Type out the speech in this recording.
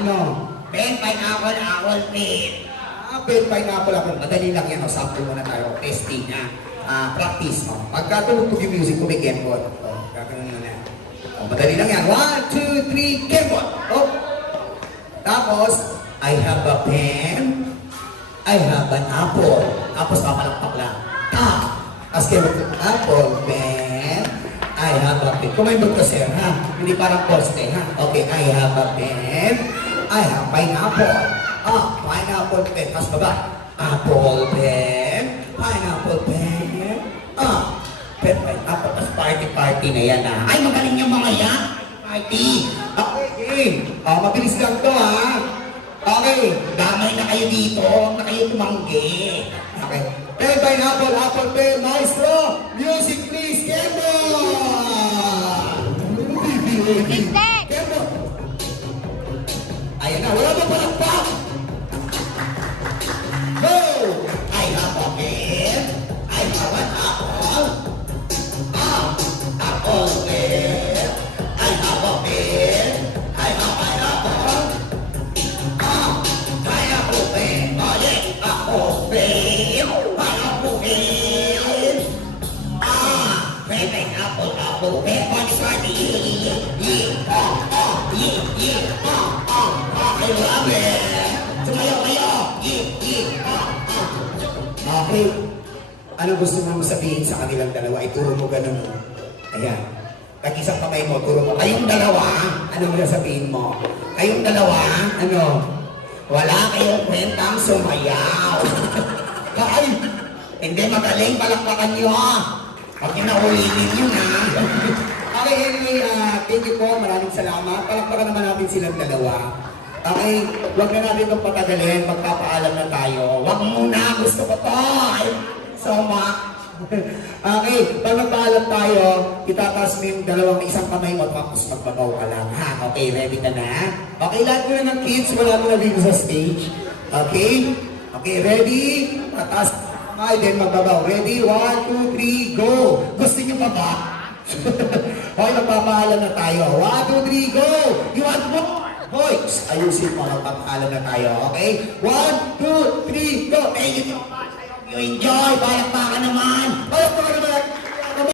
Ano? Ben, pineapple, apple, pear. Apple, pineapple, apple. Madali lang yan. Sample muna tayo. Testing ha. Practice. Pagka tumutog yung music, kumigyan ko. Gagawin mo na. Madali lang yan. 1, 2, 3, keyboard. Tapos, I have a pen. I have an apple. Tapos, papalakpak lang. Tapos, apple, pen. I have a pen. Kumain ka, sir, ha? Hindi parang poste, ha? Okay, I have a pen. I have pineapple. Pineapple pen. Tapos baba. Apple pen. Pineapple pen. Pen, pineapple. Tapos party na yan, ha? Ay, magaling yung mga yan. Party. Okay, game. Mabilis lang to, ha? Okay. Damay na kayo dito. Huwag na kayo tumanggi. Okay. Pen, pineapple, apple, pen, maestro. Music, please. Kendo! Hindi! Kendo! Ayan na. Wala ba palakpak? Go! I have a pen. I have an apple. Apple pen. I have a pen. I have pineapple. Pineapple pen. Oh yeah. Apple pen. Pineapple pen. Pen, apple pen. Party. I love it. Sumayaw kayo. Okay. Ano gusto mong sabihin sa kanilang dalawa? Ituro mo ganun. Ayan. Tag-isang kamay mo, turo mo. Kayong dalawa, ano mo sabihin mo? Kayong dalawa, ano? Wala kayong kwentang sumayaw. Ay! Hindi magaling, palakpakan nyo ha. Pag kinahulinin nyo na. Okay, anyway, thank you po. Maraming salamat. Palakpakan naman natin silang dalawa. Okay, huwag na natin itong patagalin. Magpapaalam na tayo. Wag muna, gusto ko to. Ay, soma. Okay, pag magpaalam tayo, itataas mo yung dalawang isang kamay mo tapos magbabaw ka lang, ha? Okay, ready ka na? Okay, lahat mo na ng kids, wala mo na dito sa stage. Okay? Okay, ready? Tataas kamay, then magbabaw. Ready? 1, 2, 3, go! Gusto niyo pa ba? Okay, magpapaalam na tayo. 1, 2, 3, go! You want more? Hoy, ayusin mo, magpapaalam na tayo, okay? 1, 2, 3, go! Thank you so much. I hope you enjoy. Palakpakan naman. Palakpakan naman!